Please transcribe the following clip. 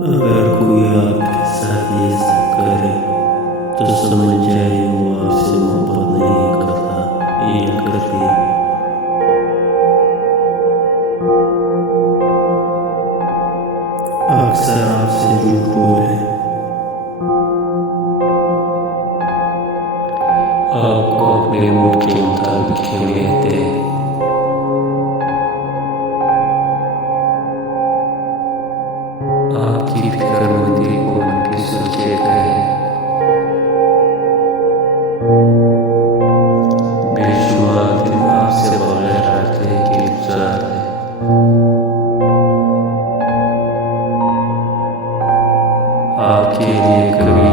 अगर कोई आपके साथ ये सब करे तो समझ जाइए वो आपसे मोहब्बत नहीं करता या करती। अक्सर आपसे झूठ बोले, आपको अपने मूड के मुताबिक क्यों कहते। आपकी फिक्रमंदी को उनकी सोचे कहे, बेशुमार दिन आपसे बगैर रखने की गुजारे। आपके लिए कभी